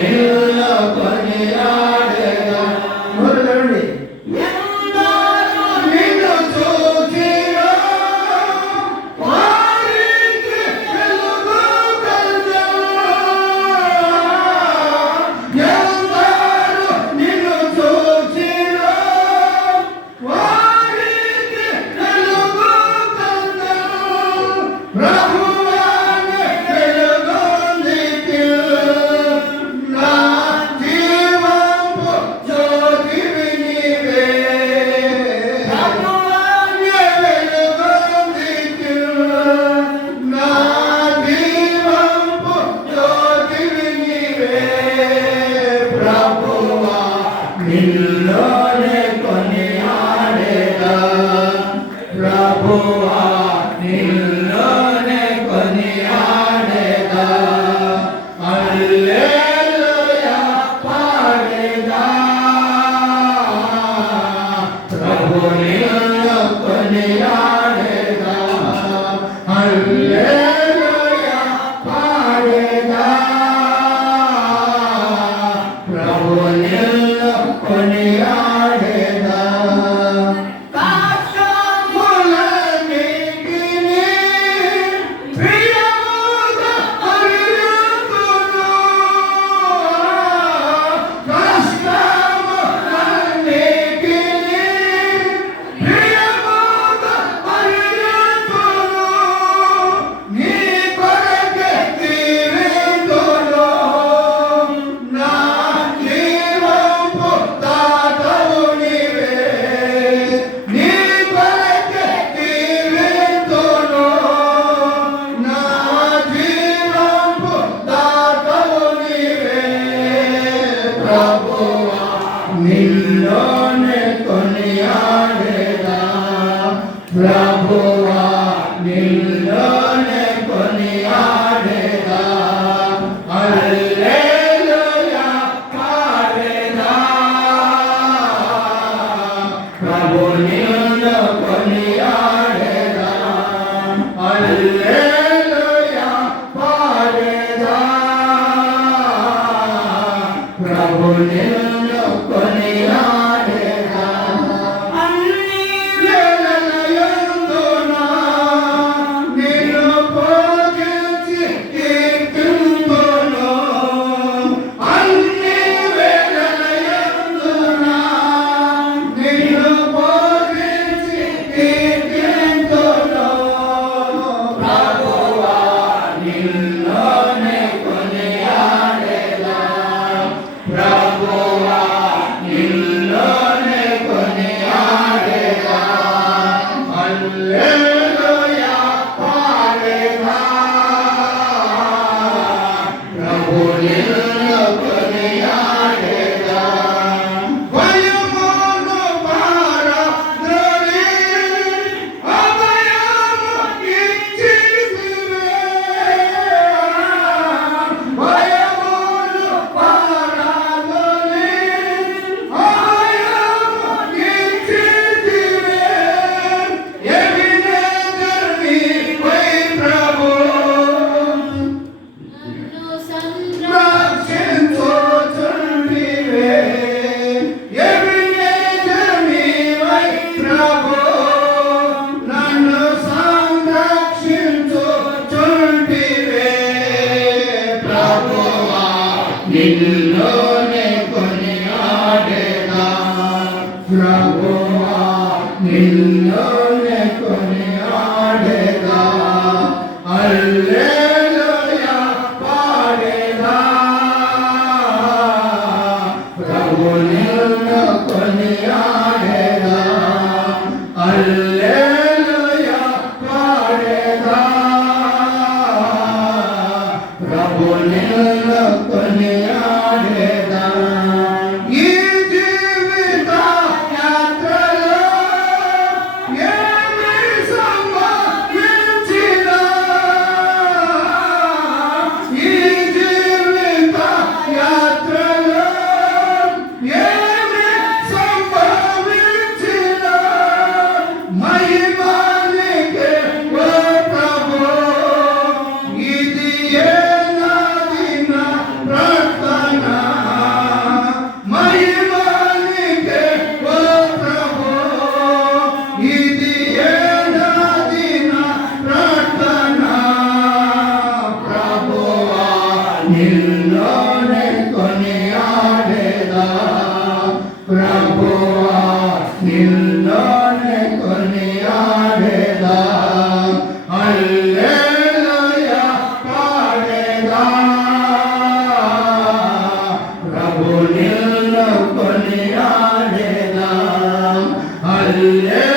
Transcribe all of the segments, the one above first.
Deus. নীল নৌকনে আরে নাম আল্লাহ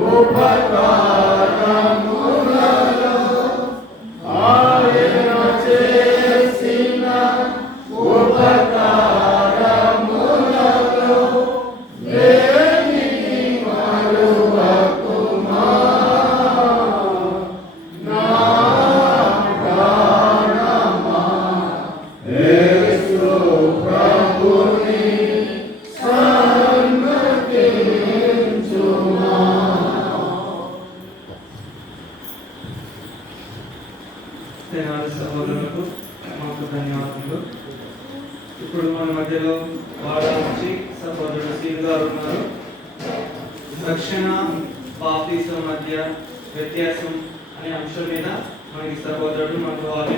Oh my God. మన వాడ నుంచి సహోదరుడు సీన్ గారు ఉన్నారు రక్షణ బాప్తిజం మధ్య వ్యత్యాసం అనే అంశం మీద మనకి సహోదరుడు మనకు వాళ్ళు